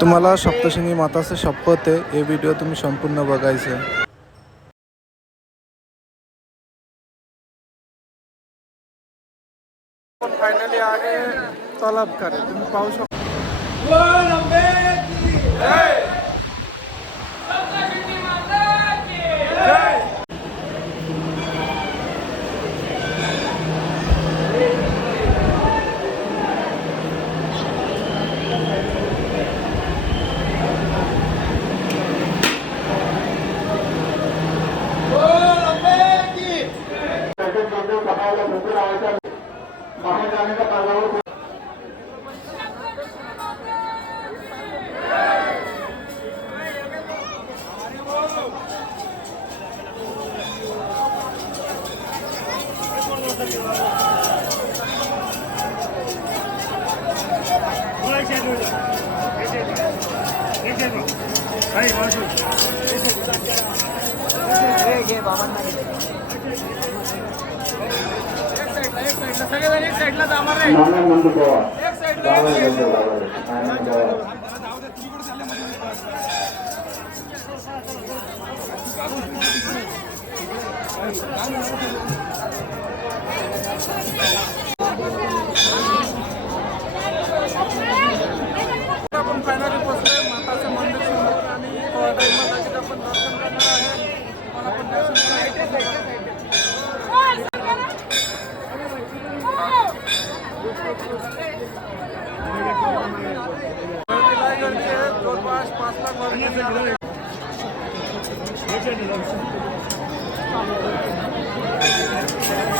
तुम्हाला सप्तशृंगी माताचं शपथ आहे. हे व्हिडिओ तुम्ही संपूर्ण बघायचं आहे. फायनली आले. तलाब करे तुम्ही पाहू शकता. बाहर जाने का कारोबार Hey, Marshall. Hey, Bob, I'm not गावाला गेलो गावाला. आनंद पवार. आपण Thank you.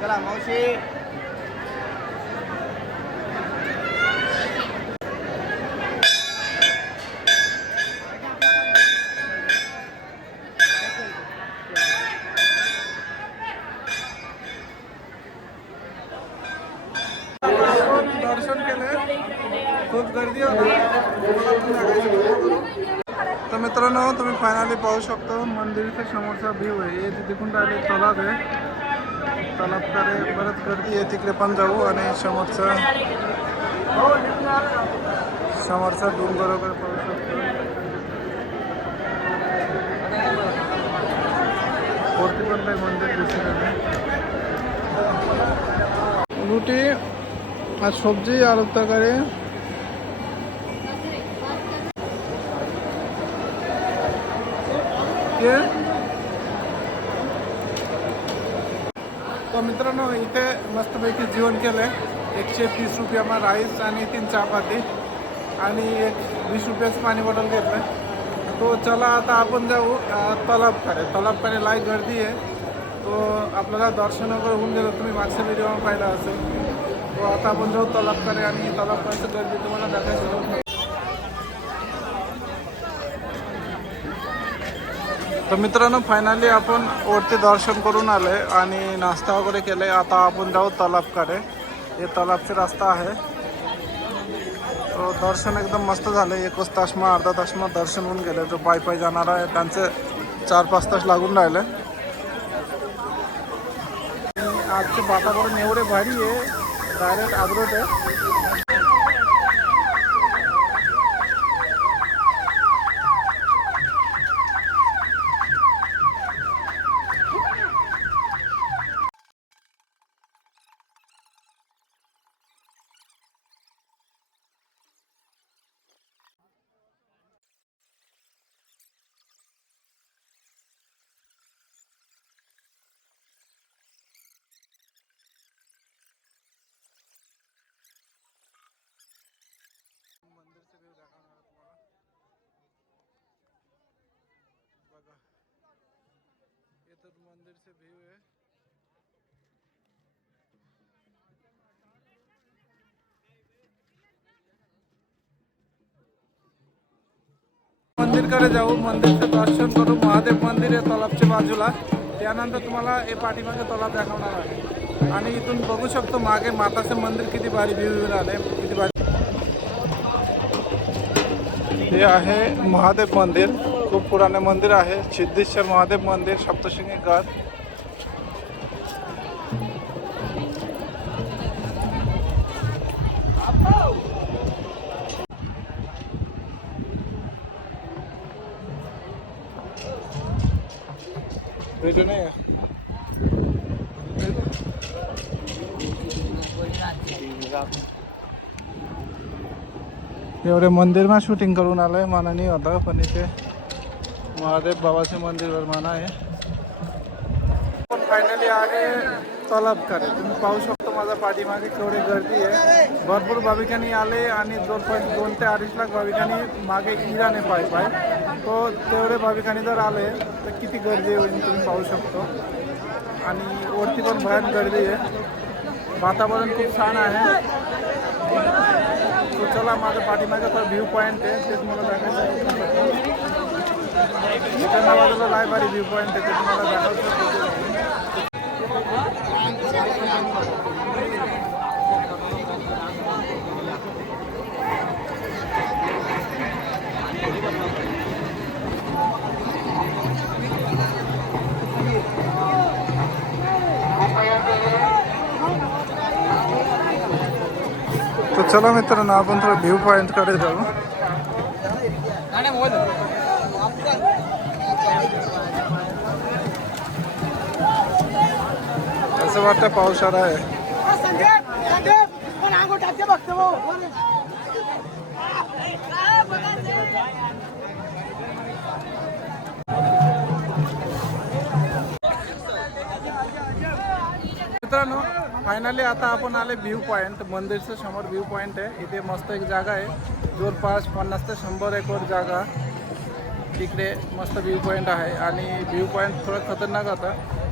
Chalamos, sí. तर मित्रांनो तुम्ही फायनली पाहू शकता मंदिरच्या समोरचा व्ह्यू आहे हे तिकडून आले तलाव आहे तलाबकडे बरंच गर्दी आहे तिकडे पण जाऊ आणि समोरचा समोरचा डोंगर वगैरे पाहू शकतो वरती पण काही मंदिर दिसत आहे রুটি আর সবজি আলুর তরকারি के तर मित्रांनो इथे मस्तपैकी जेवण केलं आहे एकशे तीस रुपयामा राईस आणि तीन चपाती आणि एक वीस रुपयाचं पाणी बॉटल घेतलं तो चला आता आपण जाऊ तलाबकडे. तलाबकडे लाईक गर्दी आहे. तो आपल्याला दर्शन वगैरे होऊन गेलं तुम्ही मागच्या व्हिडिओ पाहिला असेल. तो आता आपण जाऊ तलाबकडे आणि तलाबकडचं गर्दी तुम्हाला दाखवायचं. तर मित्रांनो फायनली आपण वरती दर्शन करून आले आणि नाश्ता वगैरे केले आता आपण जाऊ तलाबकडे. हे तलाबचे रस्ता आहे. तो दर्शन एकदम मस्त झालं एकच तासमा अर्धा तासमा दर्शन होऊन गेले जो पाय पाय जाणार आहे त्यांचे चार पाच तास लागून राहिले. आजचे वातावरण एवढे भारी आहे. डायरेक्ट आग्रोट आहे. इथं मंदिरचे व्ह्यू आहे मंदिरकडे जाऊ मंदिरचं दर्शन करू महादेव मंदिर आहे तलाबच्या बाजूला. त्यानंतर तुम्हाला हे पाठीमागे तलाब दाखवणार आहे. आणि इथून बघू शकतो मागे माताचं मंदिर किती भारी व्ह्यू येऊन आले किती भारी. हे आहे महादेव मंदिर. खूप पुराणे मंदिर आहे सिद्धेश्वर महादेव मंदिर सप्तशृंगी गड व्हिडिओ नाही आहे एवढे मंदिरमा शूटिंग करून आलंय मला नाही होता पण इथे महादेव बाबाचे मंदिर म्हणा आहे. फायनली आले करे तुम्ही पाहू शकतो माझ्या पाठीमागे केवढी गर्दी आहे. भरपूर भाविकांनी आले आणि जवळपास दोन ते अडीच लाख भाविकांनी मागे इराने पाय पाय. तो तेवढे भाविकांनी जर आले तर किती गर्दी होईल तुम्ही पाहू शकतो. आणि वरती पण भयान गर्दी आहे. वातावरण खूप छान आहे. चला माझ्या पाठीमागे तर व्ह्यू पॉईंट आहे. ते तुम्हाला दाखवायचं চলো মিত্র না বন্ধুরা ভিউ পয়েন্ট থেকে যাব। असं वाटतं पावसाळा आहे. मित्रांनो फायनली आता आपण आले व्ह्यू पॉईंट मंदिरचं समोर व्ह्यू पॉईंट आहे. इथे मस्त एक जागा आहे. जवळपास पन्नास ते शंभर एकर जागा. तिकडे मस्त व्ह्यू पॉईंट आहे. आणि व्ह्यू पॉईंट थोडं खतरनाक होता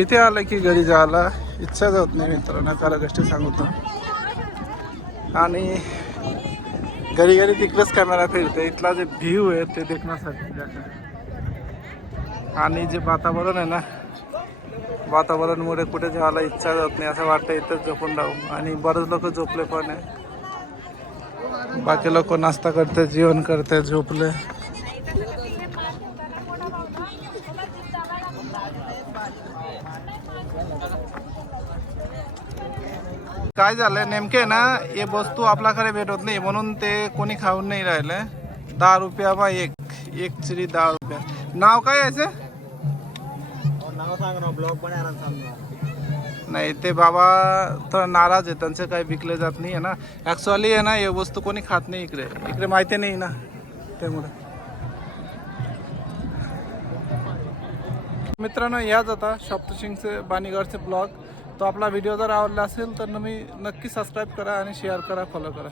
इथे आलं की घरी जायला. इच्छा जात नाही मित्रांनो काला गोष्टी सांगतो. आणि घरी घरी तिकडेच कॅमेरा फिरते इथला जे व्ह्यू आहे ते देखण्यासाठी आणि जे वातावरण आहे ना वातावरणमुळे कुठे जायला इच्छा जात नाही असं वाटतं इथंच झोपून राहू. आणि बरेच लोक झोपले पण आहे. बाकी लोक नाश्ता करते जेवण करते झोपले. काय झालंय? नेमके ना हे वस्तू आपल्याकडे भेटत नाही म्हणून ते कोणी खाऊन नाही राहिले. दहा रुपया बा एक. एक चिरी दहा रुपया. नाव काय यायचं ब्लॉग नाही ते बाबा तर नाराज आहे त्यांचं काही विकले जात नाही आहे ना. ॲक्च्युअली आहे ना हे वस्तू कोणी खात नाही इकडे. इकडे माहिती नाही ना त्यामुळे. मित्रांनो याच आता सप्तशिंगचे बाणीगडचे ब्लॉग. तो आपला व्हिडिओ जर आवडला असेल तर मी नक्की सबस्क्राईब करा आणि शेअर करा फॉलो करा.